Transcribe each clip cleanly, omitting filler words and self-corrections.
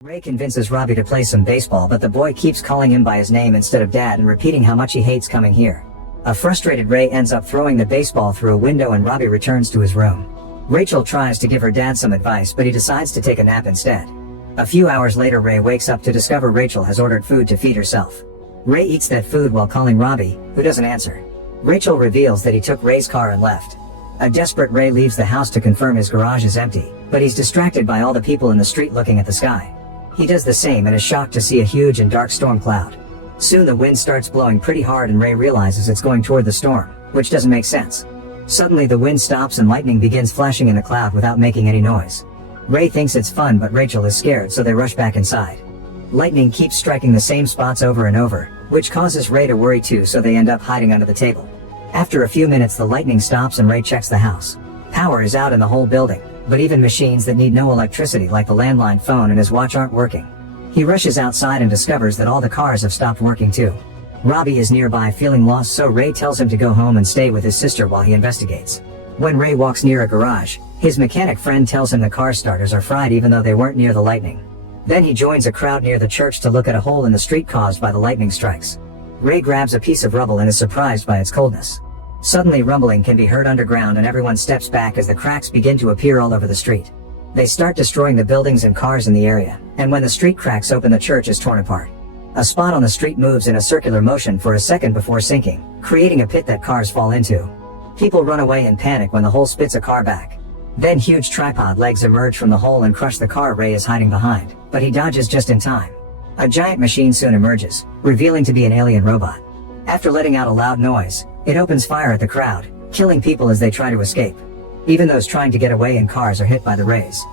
Ray convinces Robbie to play some baseball, but the boy keeps calling him by his name instead of dad and repeating how much he hates coming here. A frustrated Ray ends up throwing the baseball through a window and Robbie returns to his room. Rachel tries to give her dad some advice, but he decides to take a nap instead. A few hours later, Ray wakes up to discover Rachel has ordered food to feed herself. Ray eats that food while calling Robbie, who doesn't answer. Rachel reveals that he took Ray's car and left. A desperate Ray leaves the house to confirm his garage is empty, but he's distracted by all the people in the street looking at the sky. He does the same and is shocked to see a huge and dark storm cloud. Soon the wind starts blowing pretty hard and Ray realizes it's going toward the storm, which doesn't make sense. Suddenly the wind stops and lightning begins flashing in the cloud without making any noise. Ray thinks it's fun, but Rachel is scared, so they rush back inside. Lightning keeps striking the same spots over and over, which causes Ray to worry too, so they end up hiding under the table. After a few minutes the lightning stops and Ray checks the house. Power is out in the whole building, but even machines that need no electricity like the landline phone and his watch aren't working. He rushes outside and discovers that all the cars have stopped working too. Robbie is nearby feeling lost, so Ray tells him to go home and stay with his sister while he investigates. When Ray walks near a garage, his mechanic friend tells him the car starters are fried even though they weren't near the lightning. Then he joins a crowd near the church to look at a hole in the street caused by the lightning strikes. Ray grabs a piece of rubble and is surprised by its coldness. Suddenly rumbling can be heard underground and everyone steps back as the cracks begin to appear all over the street. They start destroying the buildings and cars in the area, and when the street cracks open the church is torn apart. A spot on the street moves in a circular motion for a second before sinking, creating a pit that cars fall into. People run away in panic when the hole spits a car back. Then huge tripod legs emerge from the hole and crush the car Ray is hiding behind, but he dodges just in time. A giant machine soon emerges, revealing to be an alien robot. After letting out a loud noise, it opens fire at the crowd, killing people as they try to escape. Even those trying to get away in cars are hit by the rays.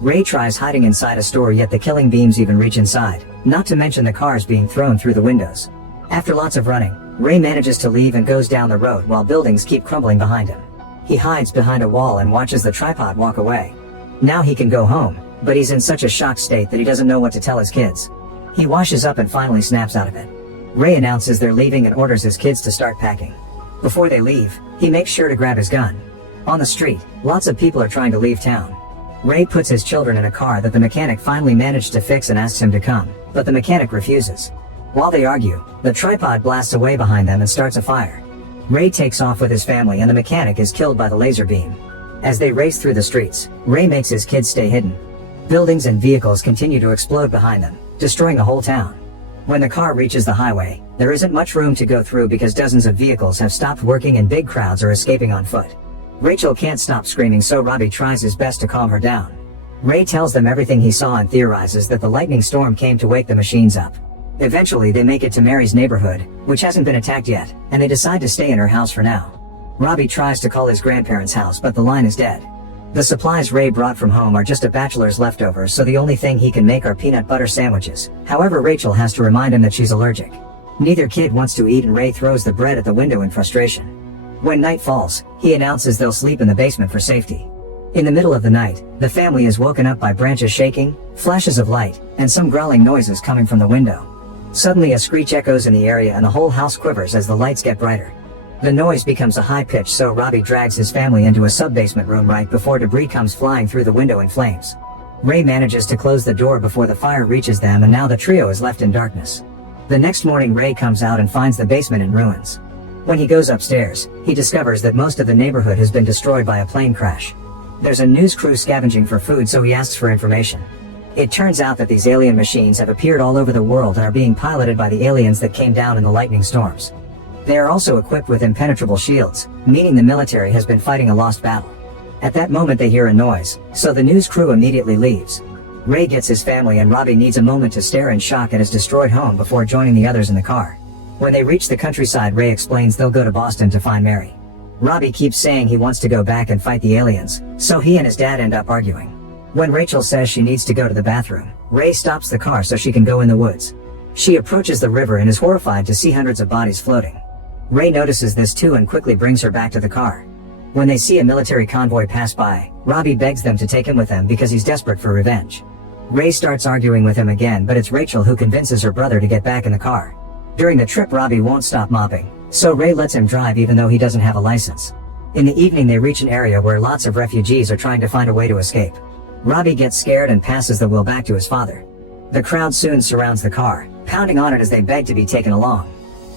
Ray tries hiding inside a store, yet the killing beams even reach inside, not to mention the cars being thrown through the windows. After lots of running, Ray manages to leave and goes down the road while buildings keep crumbling behind him. He hides behind a wall and watches the tripod walk away. Now he can go home, but he's in such a shocked state that he doesn't know what to tell his kids. He washes up and finally snaps out of it. Ray announces they're leaving and orders his kids to start packing. Before they leave, he makes sure to grab his gun. On the street, lots of people are trying to leave town. Ray puts his children in a car that the mechanic finally managed to fix and asks him to come, but the mechanic refuses. While they argue, the tripod blasts away behind them and starts a fire. Ray takes off with his family and the mechanic is killed by the laser beam. As they race through the streets, Ray makes his kids stay hidden. Buildings and vehicles continue to explode behind them, destroying the whole town. When the car reaches the highway, there isn't much room to go through because dozens of vehicles have stopped working and big crowds are escaping on foot. Rachel can't stop screaming, so Robbie tries his best to calm her down. Ray tells them everything he saw and theorizes that the lightning storm came to wake the machines up. Eventually they make it to Mary's neighborhood, which hasn't been attacked yet, and they decide to stay in her house for now. Robbie tries to call his grandparents' house, but the line is dead. The supplies Ray brought from home are just a bachelor's leftovers, so the only thing he can make are peanut butter sandwiches. However, Rachel has to remind him that she's allergic. Neither kid wants to eat and Ray throws the bread at the window in frustration. When night falls, he announces they'll sleep in the basement for safety. In the middle of the night, the family is woken up by branches shaking, flashes of light, and some growling noises coming from the window. Suddenly a screech echoes in the area and the whole house quivers as the lights get brighter. The noise becomes a high pitch, so Robbie drags his family into a sub-basement room right before debris comes flying through the window in flames. Ray manages to close the door before the fire reaches them, and now the trio is left in darkness. The next morning Ray comes out and finds the basement in ruins. When he goes upstairs, he discovers that most of the neighborhood has been destroyed by a plane crash. There's a news crew scavenging for food, so he asks for information. It turns out that these alien machines have appeared all over the world and are being piloted by the aliens that came down in the lightning storms. They are also equipped with impenetrable shields, meaning the military has been fighting a lost battle. At that moment they hear a noise, so the news crew immediately leaves. Ray gets his family and Robbie needs a moment to stare in shock at his destroyed home before joining the others in the car. When they reach the countryside, Ray explains they'll go to Boston to find Mary. Robbie keeps saying he wants to go back and fight the aliens, so he and his dad end up arguing. When Rachel says she needs to go to the bathroom, Ray stops the car so she can go in the woods. She approaches the river and is horrified to see hundreds of bodies floating. Ray notices this too and quickly brings her back to the car. When they see a military convoy pass by, Robbie begs them to take him with them because he's desperate for revenge. Ray starts arguing with him again, but it's Rachel who convinces her brother to get back in the car. During the trip, Robbie won't stop mopping, so Ray lets him drive even though he doesn't have a license. In the evening they reach an area where lots of refugees are trying to find a way to escape. Robbie gets scared and passes the wheel back to his father. The crowd soon surrounds the car, pounding on it as they beg to be taken along.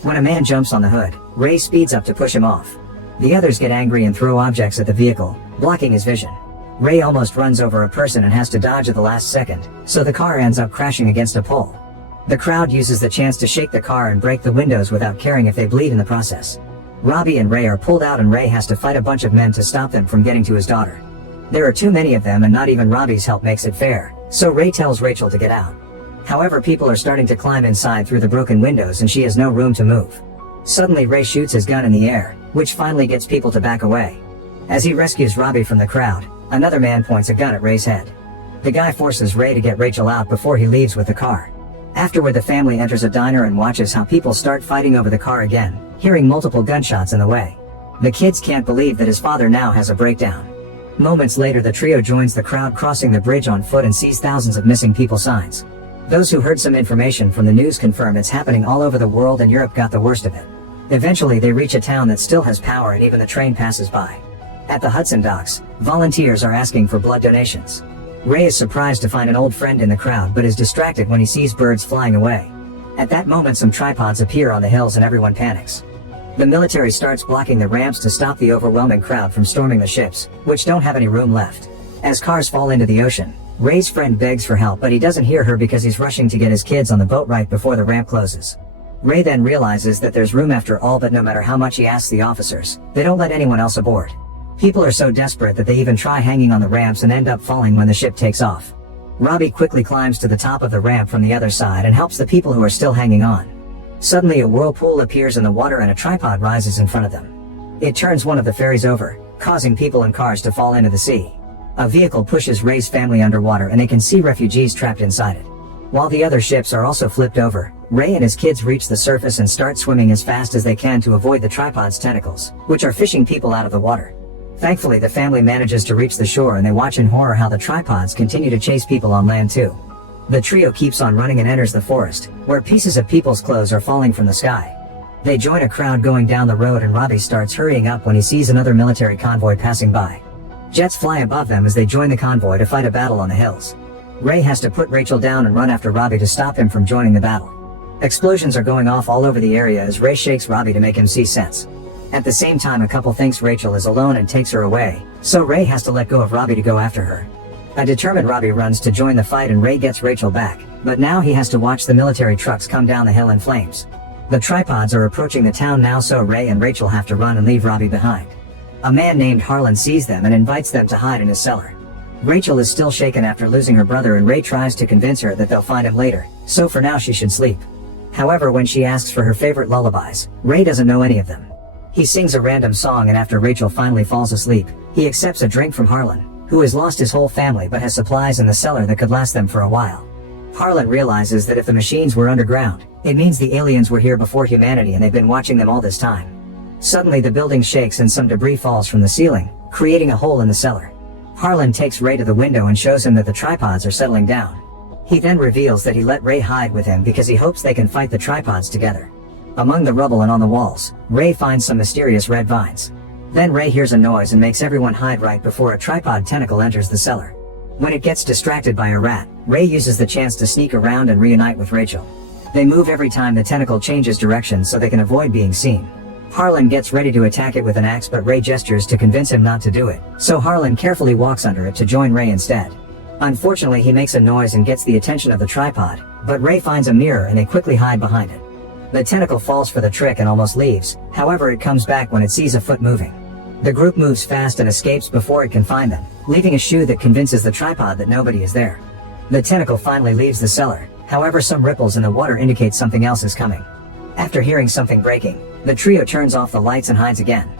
When a man jumps on the hood, Ray speeds up to push him off. The others get angry and throw objects at the vehicle, blocking his vision. Ray almost runs over a person and has to dodge at the last second, so the car ends up crashing against a pole. The crowd uses the chance to shake the car and break the windows without caring if they bleed in the process. Robbie and Ray are pulled out and Ray has to fight a bunch of men to stop them from getting to his daughter. There are too many of them and not even Robbie's help makes it fair, so Ray tells Rachel to get out. However, people are starting to climb inside through the broken windows and she has no room to move. Suddenly Ray shoots his gun in the air, which finally gets people to back away. As he rescues Robbie from the crowd, another man points a gun at Ray's head. The guy forces Ray to get Rachel out before he leaves with the car. Afterward, the family enters a diner and watches how people start fighting over the car again, hearing multiple gunshots in the way. The kids can't believe that his father now has a breakdown. Moments later, the trio joins the crowd crossing the bridge on foot and sees thousands of missing people signs. Those who heard some information from the news confirm it's happening all over the world and Europe got the worst of it. Eventually they reach a town that still has power and even the train passes by. At the Hudson docks, volunteers are asking for blood donations. Ray is surprised to find an old friend in the crowd but is distracted when he sees birds flying away. At that moment some tripods appear on the hills and everyone panics. The military starts blocking the ramps to stop the overwhelming crowd from storming the ships, which don't have any room left. As cars fall into the ocean, Ray's friend begs for help but he doesn't hear her because he's rushing to get his kids on the boat right before the ramp closes. Ray then realizes that there's room after all, but no matter how much he asks the officers, they don't let anyone else aboard. People are so desperate that they even try hanging on the ramps and end up falling when the ship takes off. Robbie quickly climbs to the top of the ramp from the other side and helps the people who are still hanging on. Suddenly a whirlpool appears in the water and a tripod rises in front of them. It turns one of the ferries over, causing people and cars to fall into the sea. A vehicle pushes Ray's family underwater and they can see refugees trapped inside it. While the other ships are also flipped over, Ray and his kids reach the surface and start swimming as fast as they can to avoid the tripod's tentacles, which are fishing people out of the water. Thankfully, the family manages to reach the shore and they watch in horror how the tripods continue to chase people on land too. The trio keeps on running and enters the forest, where pieces of people's clothes are falling from the sky. They join a crowd going down the road and Robbie starts hurrying up when he sees another military convoy passing by. Jets fly above them as they join the convoy to fight a battle on the hills. Ray has to put Rachel down and run after Robbie to stop him from joining the battle. Explosions are going off all over the area as Ray shakes Robbie to make him see sense. At the same time, a couple thinks Rachel is alone and takes her away, so Ray has to let go of Robbie to go after her. A determined Robbie runs to join the fight and Ray gets Rachel back, but now he has to watch the military trucks come down the hill in flames. The tripods are approaching the town now, so Ray and Rachel have to run and leave Robbie behind. A man named Harlan sees them and invites them to hide in his cellar. Rachel is still shaken after losing her brother and Ray tries to convince her that they'll find him later, so for now she should sleep. However, when she asks for her favorite lullabies, Ray doesn't know any of them. He sings a random song and after Rachel finally falls asleep, he accepts a drink from Harlan, who has lost his whole family but has supplies in the cellar that could last them for a while. Harlan realizes that if the machines were underground, it means the aliens were here before humanity and they've been watching them all this time. Suddenly the building shakes and some debris falls from the ceiling, creating a hole in the cellar. Harlan takes Ray to the window and shows him that the tripods are settling down. He then reveals that he let Ray hide with him because he hopes they can fight the tripods together. Among the rubble and on the walls, Ray finds some mysterious red vines. Then Ray hears a noise and makes everyone hide right before a tripod tentacle enters the cellar. When it gets distracted by a rat, Ray uses the chance to sneak around and reunite with Rachel. They move every time the tentacle changes direction so they can avoid being seen. Harlan gets ready to attack it with an axe but Ray gestures to convince him not to do it, so Harlan carefully walks under it to join Ray instead. Unfortunately, he makes a noise and gets the attention of the tripod, but Ray finds a mirror and they quickly hide behind it. The tentacle falls for the trick and almost leaves, however it comes back when it sees a foot moving. The group moves fast and escapes before it can find them, leaving a shoe that convinces the tripod that nobody is there. The tentacle finally leaves the cellar, however some ripples in the water indicate something else is coming. After hearing something breaking, the trio turns off the lights and hides again.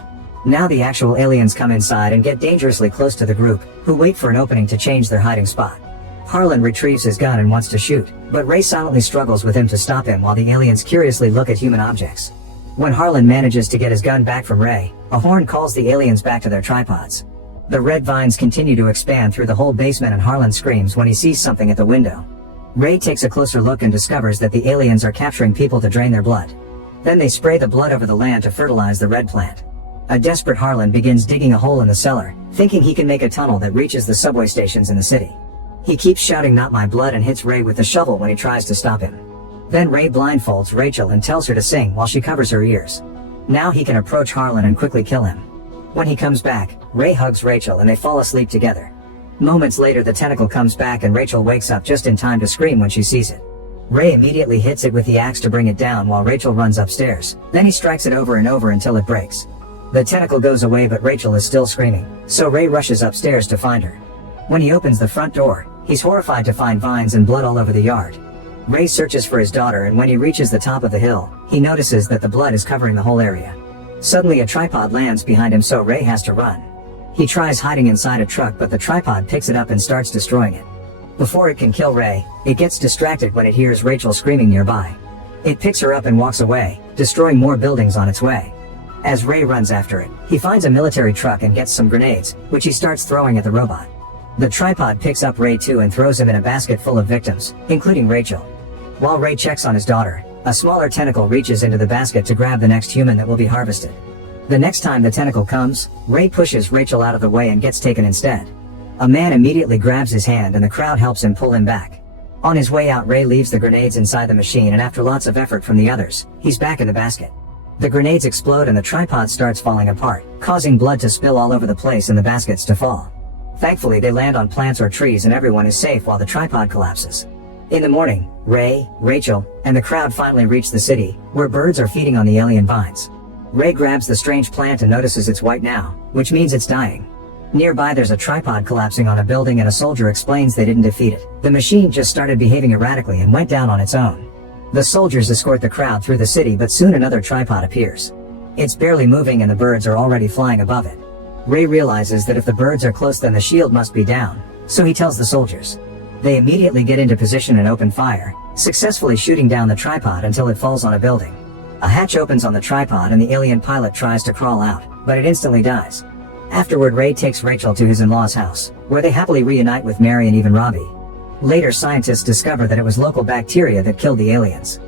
Now the actual aliens come inside and get dangerously close to the group, who wait for an opening to change their hiding spot. Harlan retrieves his gun and wants to shoot, but Ray silently struggles with him to stop him while the aliens curiously look at human objects. When Harlan manages to get his gun back from Ray, a horn calls the aliens back to their tripods. The red vines continue to expand through the whole basement and Harlan screams when he sees something at the window. Ray takes a closer look and discovers that the aliens are capturing people to drain their blood. Then they spray the blood over the land to fertilize the red plant. A desperate Harlan begins digging a hole in the cellar, thinking he can make a tunnel that reaches the subway stations in the city. He keeps shouting "not my blood" and hits Ray with the shovel when he tries to stop him. Then Ray blindfolds Rachel and tells her to sing while she covers her ears. Now he can approach Harlan and quickly kill him. When he comes back, Ray hugs Rachel and they fall asleep together. Moments later the tentacle comes back and Rachel wakes up just in time to scream when she sees it. Ray immediately hits it with the axe to bring it down while Rachel runs upstairs. Then he strikes it over and over until it breaks. The tentacle goes away but Rachel is still screaming, so Ray rushes upstairs to find her. When he opens the front door, he's horrified to find vines and blood all over the yard. Ray searches for his daughter and when he reaches the top of the hill, he notices that the blood is covering the whole area. Suddenly a tripod lands behind him so Ray has to run. He tries hiding inside a truck but the tripod picks it up and starts destroying it. Before it can kill Ray, it gets distracted when it hears Rachel screaming nearby. It picks her up and walks away, destroying more buildings on its way. As Ray runs after it, he finds a military truck and gets some grenades, which he starts throwing at the robot. The tripod picks up Ray too and throws him in a basket full of victims, including Rachel. While Ray checks on his daughter, a smaller tentacle reaches into the basket to grab the next human that will be harvested. The next time the tentacle comes, Ray pushes Rachel out of the way and gets taken instead. A man immediately grabs his hand and the crowd helps him pull him back. On his way out Ray leaves the grenades inside the machine and after lots of effort from the others, he's back in the basket. The grenades explode and the tripod starts falling apart, causing blood to spill all over the place and the baskets to fall. Thankfully they land on plants or trees and everyone is safe while the tripod collapses. In the morning, Ray, Rachel, and the crowd finally reach the city, where birds are feeding on the alien vines. Ray grabs the strange plant and notices it's white now, which means it's dying. Nearby there's a tripod collapsing on a building and a soldier explains they didn't defeat it. The machine just started behaving erratically and went down on its own. The soldiers escort the crowd through the city but soon another tripod appears. It's barely moving and the birds are already flying above it. Ray realizes that if the birds are close then the shield must be down, so he tells the soldiers. They immediately get into position and open fire, successfully shooting down the tripod until it falls on a building. A hatch opens on the tripod and the alien pilot tries to crawl out, but it instantly dies. Afterward Ray takes Rachel to his in-laws' house, where they happily reunite with Mary and even Robbie. Later scientists discover that it was local bacteria that killed the aliens.